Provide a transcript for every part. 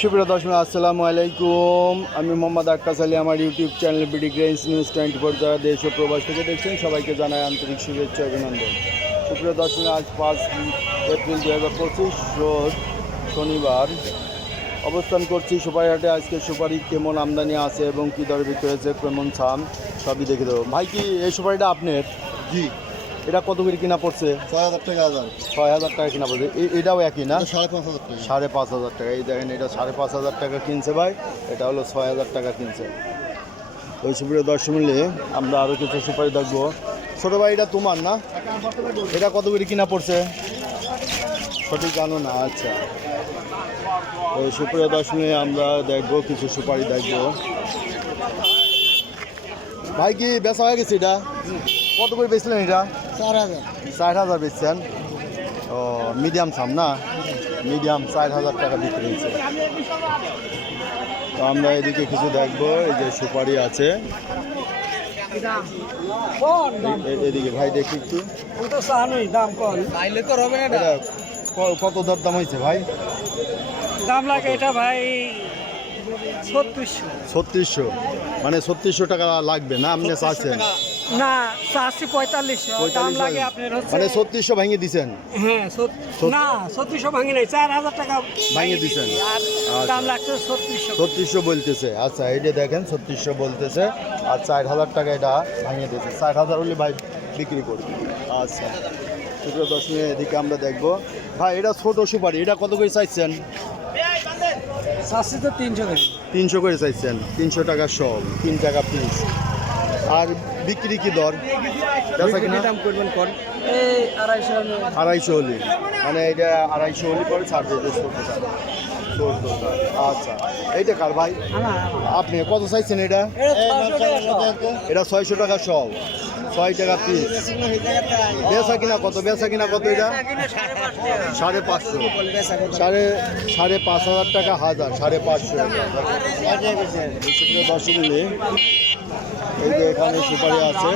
সুপ্রিয় দর্শক আসসালামু আলাইকুম। আমি মোহাম্মদ আক্কাস আলী। আমার ইউটিউব চ্যানেল বিডি গ্রেন্স নিউজ 24 যারা দেশ ও প্রবাস থেকে দেখছেন সবাইকে জানাই আন্তরিক শুভেচ্ছা অভিনন্দন। সুপ্রিয় দর্শক, আজ 5 এপ্রিল 2025 রোজ শনিবার অবস্থান করছি সুপারিহাটে। আজকে সুপারি কেমন আমদানি আছে এবং কী দরে বিক্রি হয়েছে, কেমন ছাম সবই দেখে দেবো। ভাই কি এই সুপারিটা আপনার? জি, এটা কত করে কিনা পড়ছে? ৬,০০০ টাকা। ৬,০০০ টাকা কিনা পড়ছে। এটাও একই না? ৫,৫০০ টাকা। ৫,৫০০ টাকা। এই দেখেন, এটা ৫,৫০০ টাকা কিনছে ভাই, এটা হলো ৬,০০০ টাকা কিনছে। ওই সুপ্রিয় দর্শক মিলে আমরা আরও কিছু সুপারি দেখবো। ছোটো ভাই এটা তোমার না? এটা কত করে কিনা পড়ছে সঠিক জানো না? আচ্ছা, ওই সুপ্রিয় দর্শক মিলে আমরা দেখবো কিছু সুপারি দেখবো। ভাই কি বেচা হয়ে গেছে? এটা কত করে বেচলেন? এটা ৪,০০০। ৬০,০০০ বেচছেন? ও, মিডিয়াম সাম না? মিডিয়াম ৪,০০০ টাকা বিক্রি হয়েছে। তো আমরা এদিকে কিছু দেখবো। এই যে সুপারি আছে এদিকে, ভাই দেখি একটু। এটা কত দর দাম হয়েছে ভাই? দাম লাগে এটা ভাই ৩৬০০। ৩৬০০, মানে ৩৬০০ টাকা লাগবে না? আপনি চাচ্ছেন না, ৪৪৫০ দাম লাগে আপনার হচ্ছে। মানে ৩৬০০ ভেঙে দিচ্ছেন? হ্যাঁ, না ৩৬০০ ভাঙি নাই, ৪,০০০ টাকা ভেঙে দিচ্ছেন। আর দাম লাগছে ৩৬০০। ৩৬০০ বলতেছে। আচ্ছা, এইটা দেখেন ৩৬০০ বলতেছে, আর ৪,০০০ টাকা এটা ভাঙিয়ে দিয়েছে। ৬০,০০০ হলে ভাই বিক্রি করবে। আচ্ছা, সুপ্রিয় দর্শক, এদিকে আমরা দেখবো। ভাই এটা ছোট সুপারি, এটা কত করে চাইছেন? চাচ্ছি তো ৩০০ করে। ৩০০ করে চাইছেন? ৩০০ টাকা সব, ৩ টাকা পিস। আর বিক্রি কি দর? বেচা কিনা দাম করবেন কোন? এই ২৫০ হলে, মানে এটা ২৫০ হলে পরে ছাড় দিয়ে আচ্ছা, এইটা কার ভাই? আপনি কত চাইছেন এটা? এটা ৬০০ টাকা সব, ৬ টাকা পিস। বেচা কিনা কত? বেচা কিনা কত? এটা ৫৫০। ৫,৫০০ টাকা হাজার, ৫৫০ দর্শক মিলে। এই যে এখানে সুপারি আছে,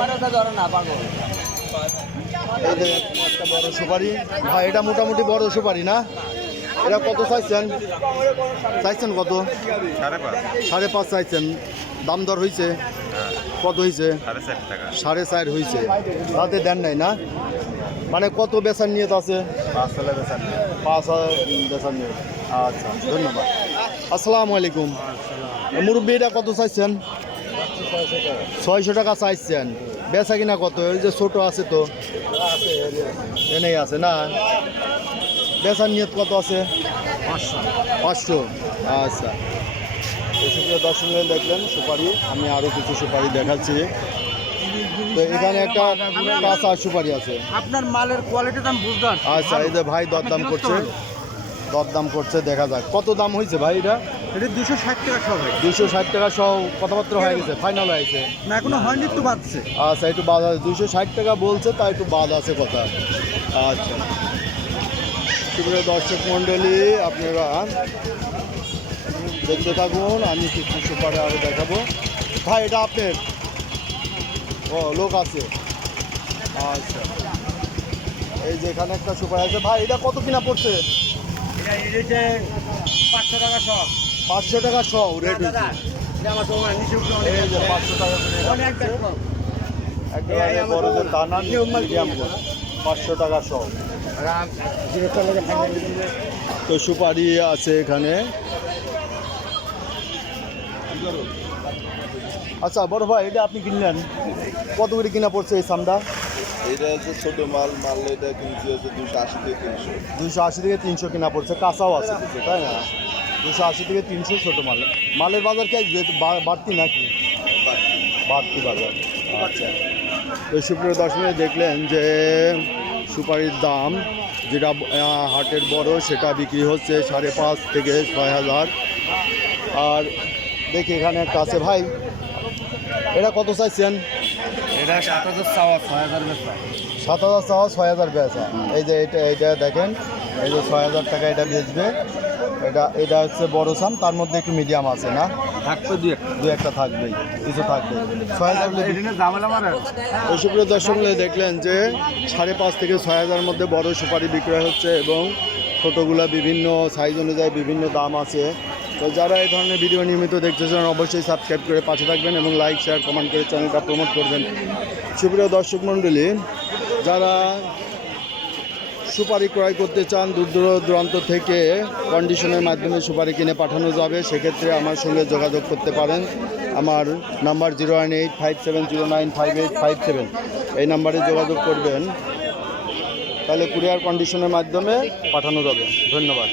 এই যে একটা বড় সুপারি। ভাই এটা মোটামুটি বড় সুপারি না? এটা কত চাইছেন? চাইছেন কত? ৫.৫ চাইছেন। দাম দর হয়েছে? কত হয়েছে? ৪.৫ হয়েছে। তাতে দেন নাই না? মানে কত বেচার নিয়ত আছে? ৫,০০০ বেচার নিয়ত। আচ্ছা, ধন্যবাদ। আসসালামু আলাইকুম। মুরব্বী এটা কত চাইছেন? ৬০০ টাকা চাইছেন। বেচা কিনা কত? ওই যে ছোট আছে তো, এনেই আছে না? বেচার নিয়ত কত আছে? ৫০০। আচ্ছা, সুপ্রিয় দর্শক দেখলেন সুপারি। আমি আরও কিছু সুপারি দেখাচ্ছি। তো এখানে একটা কাঁচা সুপারি আছে। আপনার মালের কোয়ালিটি দাম বুঝবেন। আচ্ছা, এই যে ভাই দরদাম করছে, দেখা যাক কত দাম হয়েছে ভাই। এটা ২৬০ টাকা সব। ২৬০ টাকা সহ কথাবার্তা হয়ে গেছে, ফাইনাল হয়েছে না, এখনো হয়নি, একটু বাড়ছে। আচ্ছা, একটু বাদ আছে। ২৬০ টাকা বলছে, তাই একটু বাদ আছে কথা। আচ্ছা, সুপ্রিয় দর্শক মণ্ডলী, আপনারা দেখতে থাকুন। আমি কিছু সুপারি আরও দেখাবো। ভাই এটা আপনার? ও, লোক আছে। আচ্ছা, এই যে এখানে একটা সুপারি আছে। ভাই এটা কত কিনা পড়ছে? ৫০০ টাকা সব। ৫০০ টাকা সহ রেট হয়েছে। এই যে ৫০০ টাকা একটা বড়দের দানা, মিডিয়াম ৫০০ টাকা সহ। তো সুপারি আছে এখানে। আচ্ছা বড় ভাই, এটা আপনি কিনলেন কত করে কিনা পড়ছে এই সামটা? এটা হচ্ছে ছোট মাল। এটা কিনছি হচ্ছে ২৮০ থেকে ৩০০। ২৮০ থেকে ৩০০ কিনা পড়ছে। কাঁচাও আছে কিছু, তাই না? ২৮০ থেকে 300 ছোটো মালের বাজার কি বাড়তি নাকি? বাড়তি বাজার। আচ্ছা, তো সুপ্রিয় দর্শনে দেখলেন যে সুপারির দাম যেটা হাটের বড় সেটা বিক্রি হচ্ছে ৫.৫ থেকে ৬,০০০। আর দেখি এখানে একটা আছে। ভাই এটা কত চাইছেন? এটা ৭,০০০ চাওয়া, ৬,০০০ বেচা। ৭,০০০ চাওয়া, ৬,০০০ বেচা। এই যে এটা দেখেন, এই যে ৬,০০০ টাকা এটা বেচবে। এটা হচ্ছে বড় সাম, তার মধ্যে একটু মিডিয়াম আছে না? থাকবে দু একটা থাকবেই, কিছু থাকবে। ৬,০০০। ওই সুপ্রিয় দর্শক দেখলেন যে ৫.৫ থেকে ৬,০০০ মধ্যে বড় সুপারি বিক্রয় হচ্ছে এবং ছোটোগুলা বিভিন্ন সাইজ অনুযায়ী বিভিন্ন দাম আছে। তো যারা এই ধরনের ভিডিও নিয়মিত দেখতে চান অবশ্যই সাবস্ক্রাইব করে পাশে থাকবেন এবং লাইক শেয়ার কমেন্ট করে চ্যানেলটা প্রমোট করবেন। সুপ্রিয় দর্শক মণ্ডলী, যারা সুপারি ক্রয় করতে চান দূর দূরান্ত থেকে কন্ডিশনের মাধ্যমে সুপারি কিনে পাঠানো যাবে, সেক্ষেত্রে আমার সঙ্গে যোগাযোগ করতে পারেন। আমার নাম্বার 01857095857, এই নাম্বারে যোগাযোগ করবেন, তাহলে কুরিয়ার কন্ডিশনের মাধ্যমে পাঠানো যাবে। ধন্যবাদ।